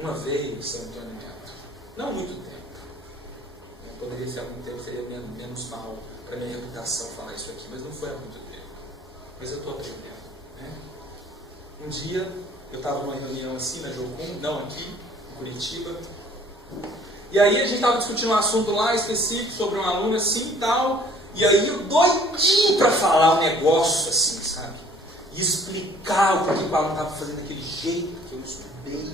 Uma vez, São Antônio Neto, não muito tempo, poderia ser há muito tempo, seria menos mal para a minha reputação falar isso aqui, mas não foi há muito tempo. Mas eu estou aprendendo. Né? Um dia, eu estava numa reunião assim, na Jocum, não aqui, em Curitiba, e aí a gente estava discutindo um assunto lá específico sobre um aluno assim e tal, e aí eu doidinho para falar um negócio assim, sabe? E explicar o porquê o aluno estava fazendo daquele jeito, que eu estudei,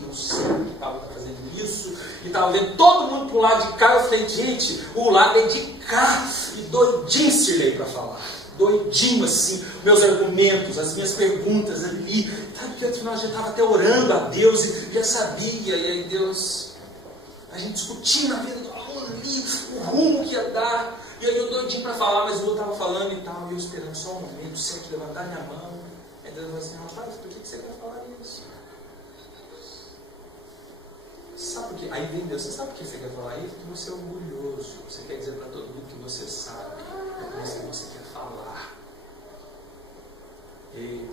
eu sei que o Paulo está fazendo isso, e estava vendo todo mundo para o lado de cá. Eu falei, gente, o lado é de cá, e doidinho Cirlei para falar, doidinho assim, meus argumentos, as minhas perguntas ali, sabe que afinal eu já estava até orando a Deus, e já sabia, e aí Deus, a gente discutindo a vida do aluno ali, o rumo que ia dar, e aí eu doidinho para falar, mas o outro estava falando e tal, e eu esperando só um momento, sempre levantar minha mão, aí Deus falou assim, rapaz, por que você quer falar isso? Sabe por quê? Aí vem Deus, você sabe por que você quer falar isso? Porque você é orgulhoso, você quer dizer para todo mundo que você sabe, é por isso que você quer falar. E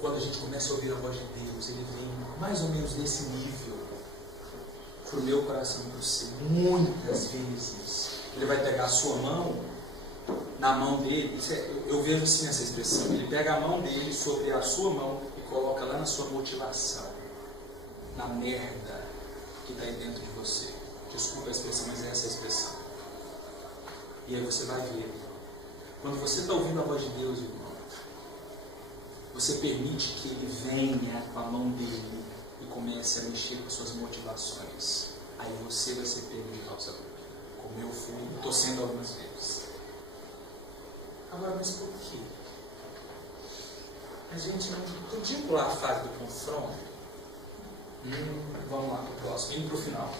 quando a gente começa a ouvir a voz de Deus, ele vem mais ou menos nesse nível para o meu coração e para o seu. Muitas vezes ele vai pegar a sua mão, na mão dele, eu vejo assim essa expressão, ele pega a mão dele sobre a sua mão e coloca lá na sua motivação, na merda que está aí dentro de você. Desculpa a expressão, mas é essa a expressão. E aí você vai ver, quando você está ouvindo a voz de Deus, irmão, você permite que ele venha com a mão dele e comece a mexer com suas motivações. Aí você vai ser pego de calça curta, como eu fui, estou sendo algumas vezes. Agora, mas por quê? A gente não podia pular a fase do confronto? Vamos lá para o próximo, indo para o final.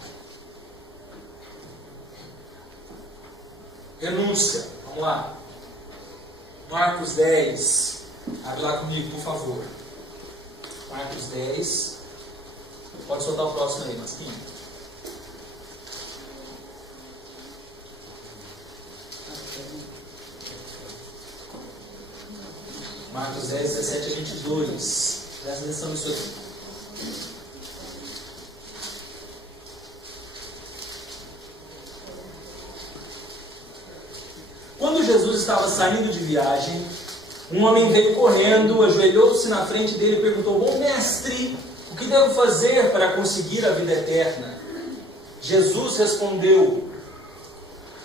Renúncia, vamos lá. Marcos 10. Abre lá comigo, por favor. Marcos 10. Pode soltar o próximo aí, Masquinho. Marcos 10, 17 a 22. Presta atenção nisso aqui. Quando Jesus estava saindo de viagem, um homem veio correndo, ajoelhou-se na frente dele e perguntou: Bom mestre, o que devo fazer para conseguir a vida eterna? Jesus respondeu: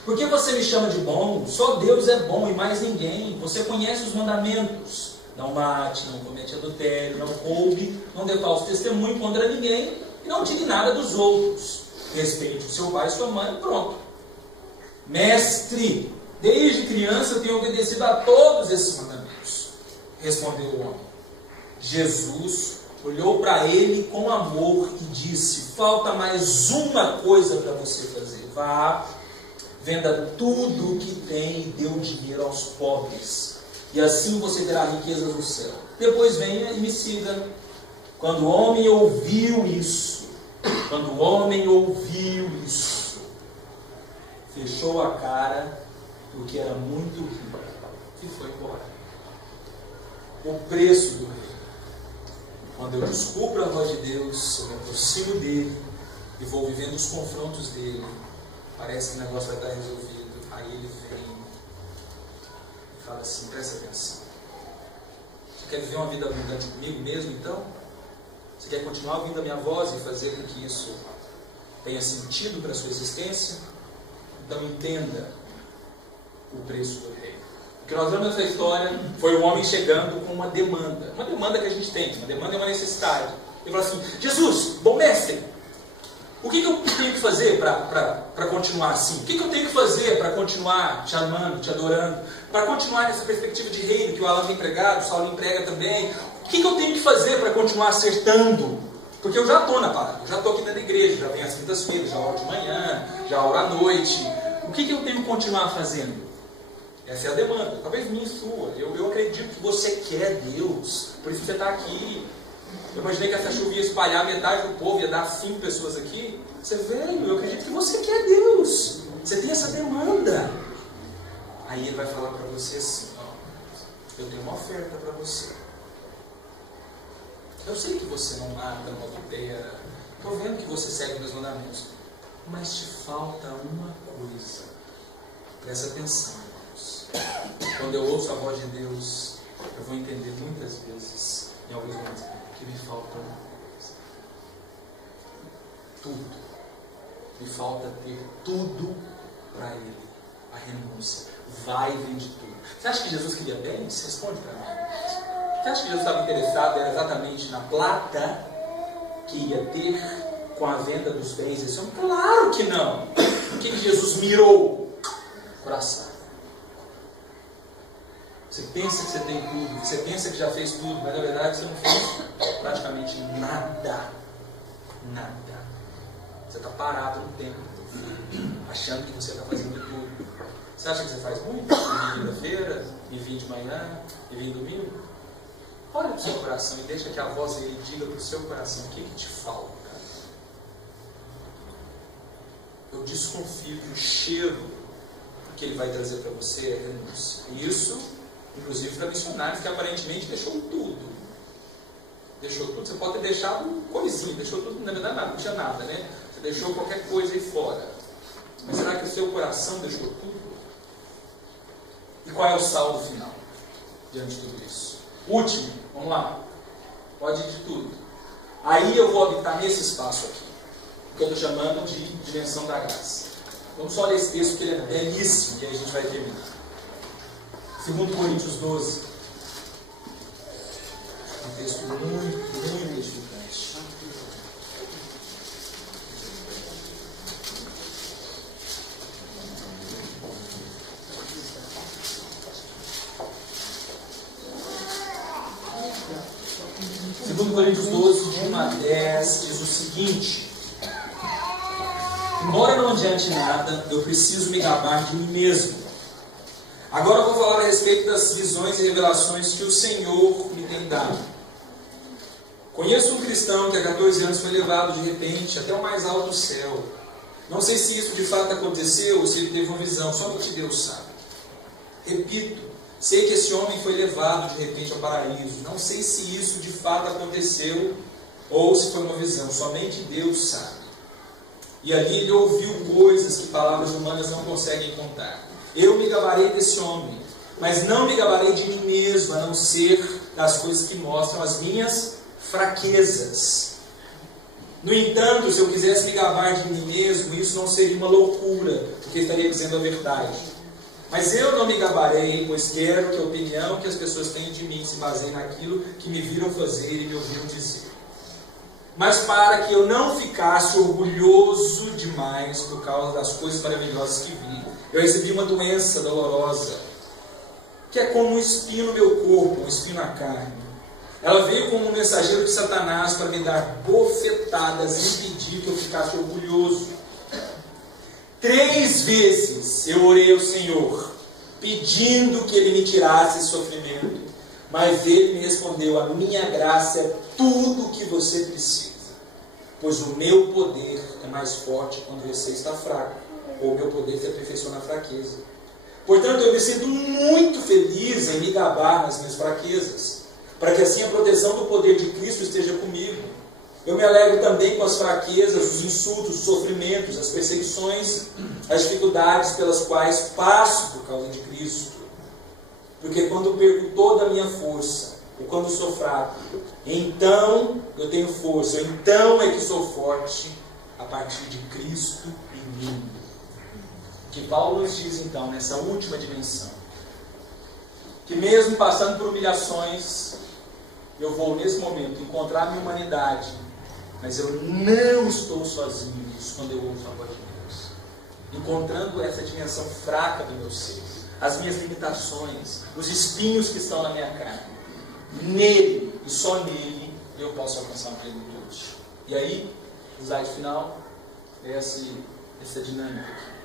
Por que você me chama de bom? Só Deus é bom e mais ninguém. Você conhece os mandamentos: não mate, não comete adultério, não roube, não dê falso testemunho contra ninguém e não tire nada dos outros. Respeite o seu pai e sua mãe. Pronto. Mestre, desde criança eu tenho obedecido a todos esses mandamentos. Respondeu o homem. Jesus olhou para ele com amor e disse: Falta mais uma coisa para você fazer. Vá, venda tudo o que tem e dê o dinheiro aos pobres, e assim você terá riquezas no céu. Depois venha e me siga. Quando o homem ouviu isso, fechou a cara, porque era muito rico, e foi embora. O preço do rei. Quando eu descubro a voz de Deus, eu me aproximo dele e vou vivendo os confrontos dele, parece que o negócio vai estar resolvido. Aí ele vem e fala assim: presta atenção. Você quer viver uma vida abundante comigo mesmo então? Você quer continuar ouvindo a minha voz e fazer com que isso tenha sentido para a sua existência? Então entenda o preço do rei. O que nós vemos nessa história foi um homem chegando com uma demanda que a gente tem, uma demanda é uma necessidade. Ele falou assim: Jesus, bom mestre, o que eu tenho que fazer para continuar assim? O que eu tenho que fazer para continuar te amando, te adorando, para continuar nessa perspectiva de reino que o Alan tem pregado, o Saulo emprega também? O que eu tenho que fazer para continuar acertando? Porque eu já estou na parada, eu já estou aqui dentro da igreja, já venho às quintas-feiras, já oro de manhã, já oro à noite. O que eu tenho que continuar fazendo? Essa é a demanda, talvez minha e sua. Eu acredito que você quer Deus, por isso você está aqui. Eu imaginei que essa chuva ia espalhar metade do povo, ia dar 5 pessoas aqui. Você veio, eu acredito que você quer Deus. Você tem essa demanda. Aí ele vai falar para você assim: ó, eu tenho uma oferta para você. Eu sei que você não mata, não adultera. Estou vendo que você segue meus mandamentos. Mas te falta uma coisa. Presta atenção, irmãos. Quando eu ouço a voz de Deus, eu vou entender muitas vezes, em alguns momentos, que me falta uma coisa. Tudo. Me falta ter tudo para Ele. A renúncia. Vai e vende tudo. Você acha que Jesus queria bens? Responde para mim. Você acha que Jesus estava interessado era exatamente na plata que ia ter com a venda dos bens desse homem? Claro que não. O que Jesus mirou? Coração. Você pensa que você tem tudo, você pensa que já fez tudo, mas na verdade você não fez praticamente nada. Nada. Você está parado no tempo, achando que você está fazendo tudo. Você acha que você faz muito? Me quinta-feira, me vim de manhã, me vim domingo? Olha para o seu coração e deixa que a voz dele diga para o seu coração o que te falta. Eu desconfio que o cheiro que ele vai trazer para você é renúncia. Isso, inclusive para missionários que aparentemente deixou tudo. Deixou tudo. Você pode ter deixado coisinha, deixou tudo, na verdade nada, não tinha nada, né? Você deixou qualquer coisa aí fora. Mas será que o seu coração deixou tudo? E qual é o saldo final diante de tudo isso? Último, vamos lá. Pode ir de tudo. Aí eu vou habitar nesse espaço aqui, que eu estou chamando de dimensão da graça. Vamos só ler esse texto, porque ele é belíssimo, e aí a gente vai terminar. 2 Coríntios 12. Um texto muito edificante. Segundo Coríntios 12, de 1 a 10, diz o seguinte: embora não adiante nada, eu preciso me gabar de mim mesmo. Agora eu vou falar a respeito das visões e revelações que o Senhor me tem dado. Conheço um cristão que há 14 anos foi levado de repente até o mais alto céu. Não sei se isso de fato aconteceu ou se ele teve uma visão, somente Deus sabe. Repito, sei que esse homem foi levado de repente ao paraíso. Não sei se isso de fato aconteceu ou se foi uma visão, somente Deus sabe. E ali ele ouviu coisas que palavras humanas não conseguem contar. Eu me gabarei desse homem, mas não me gabarei de mim mesmo, a não ser das coisas que mostram as minhas fraquezas. No entanto, se eu quisesse me gabar de mim mesmo, isso não seria uma loucura, porque estaria dizendo a verdade. Mas eu não me gabarei, pois quero que a opinião que as pessoas têm de mim se baseie naquilo que me viram fazer e me ouviram dizer. Mas para que eu não ficasse orgulhoso demais por causa das coisas maravilhosas que vi, eu recebi uma doença dolorosa, que é como um espinho no meu corpo, um espinho na carne. Ela veio como um mensageiro de Satanás para me dar bofetadas e impedir que eu ficasse orgulhoso. 3 vezes eu orei ao Senhor, pedindo que Ele me tirasse esse sofrimento. Mas Ele me respondeu: a minha graça é tudo o que você precisa, pois o meu poder é mais forte quando você está fraco, ou o meu poder se aperfeiçoa na fraqueza. Portanto, eu me sinto muito feliz em me gabar nas minhas fraquezas, para que assim a proteção do poder de Cristo esteja comigo. Eu me alegro também com as fraquezas, os insultos, os sofrimentos, as perseguições, as dificuldades pelas quais passo por causa de Cristo. Porque quando perco toda a minha força, ou quando sou fraco, então eu tenho força, então é que sou forte a partir de Cristo em mim. O que Paulo nos diz então, nessa última dimensão, que mesmo passando por humilhações, eu vou nesse momento encontrar a minha humanidade, mas eu não estou sozinho nisso quando eu ouço a voz de Deus. Encontrando essa dimensão fraca do meu ser, as minhas limitações, os espinhos que estão na minha carne, nele e só nele eu posso alcançar a plenitude. E aí, o slide final é essa dinâmica aqui.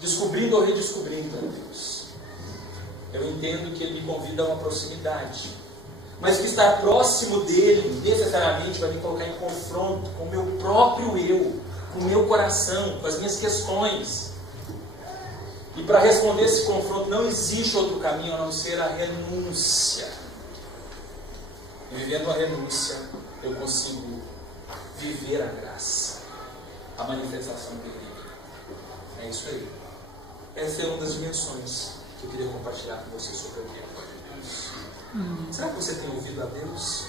Descobrindo ou redescobrindo a Deus. Eu entendo que Ele me convida a uma proximidade, mas que estar próximo dEle necessariamente vai me colocar em confronto com o meu próprio eu, com o meu coração, com as minhas questões. E para responder esse confronto não existe outro caminho a não ser a renúncia. E vivendo a renúncia, eu consigo viver a graça, a manifestação dele. É isso aí. Essa é uma das dimensões que eu queria compartilhar com você sobre o que é Deus. Será que você tem ouvido a Deus?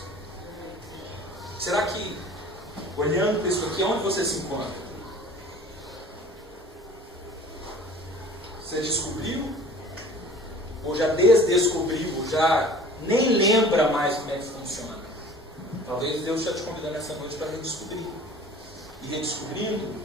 Será que, olhando para isso aqui, onde você se encontra? Você descobriu? Ou já desdescobriu? Ou já nem lembra mais como é que funciona? Talvez Deus esteja te convidando essa noite para redescobrir. E redescobrindo,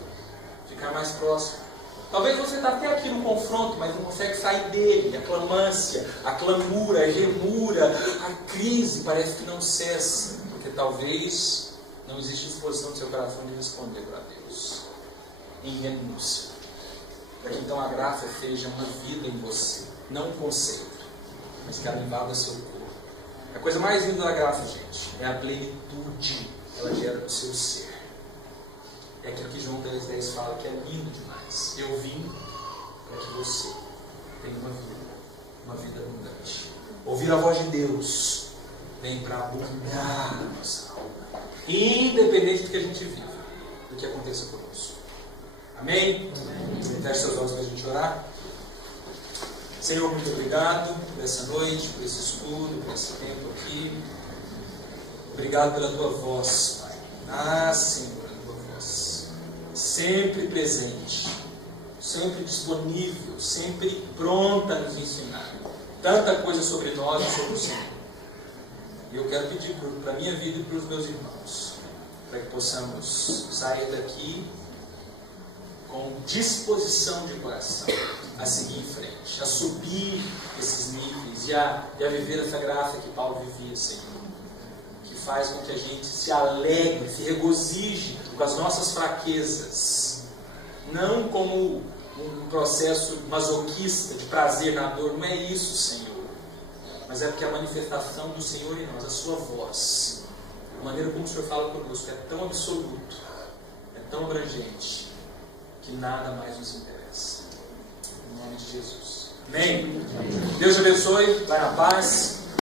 ficar mais próximo. Talvez você está até aqui no confronto, mas não consegue sair dele. A clamância, a clamura, a gemura, a crise parece que não cessa. Porque talvez não existe disposição do seu coração de responder para Deus em renúncia. Para que então a graça seja uma vida em você, não um conceito, mas que ela invada seu corpo. A coisa mais linda da graça, gente, é a plenitude que ela gera no seu ser. É aquilo que João 3,10 fala que é lindo demais. Eu vim para que você tenha uma vida abundante. Ouvir a voz de Deus vem para abundar a nossa alma, independente do que a gente vive, do que aconteça conosco. Amém? Feche seus olhos para a gente orar. Senhor, muito obrigado por essa noite, por esse estudo, por esse tempo aqui. Obrigado pela tua voz, Pai. Ah, Senhor, a tua voz. Sempre presente, sempre disponível, sempre pronta a nos ensinar tanta coisa sobre nós e sobre o Senhor. E eu quero pedir para a minha vida e para os meus irmãos, para que possamos sair daqui com disposição de coração a seguir em frente, a subir esses níveis e a viver essa graça que Paulo vivia, Senhor, que faz com que a gente se alegre, se regozije com as nossas fraquezas, não como um processo masoquista de prazer na dor. Não é isso, Senhor, mas é porque a manifestação do Senhor em nós, a sua voz, a maneira como o Senhor fala conosco é tão absoluto, é tão abrangente, que nada mais nos interessa. Em nome de Jesus. Amém? Deus abençoe. Vai na paz.